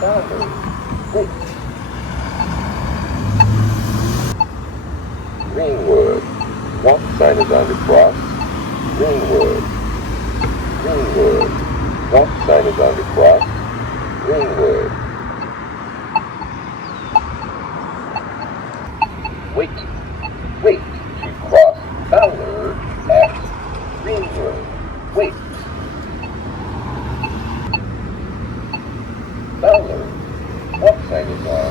Ballard. Wait. Greenwood. Walk sign is on the cross. Greenwood. Greenwood. Walk sign is on the cross. Greenwood. Wait. Wait to cross Ballard at Greenwood. Wait. Ballard. Walk sign is on.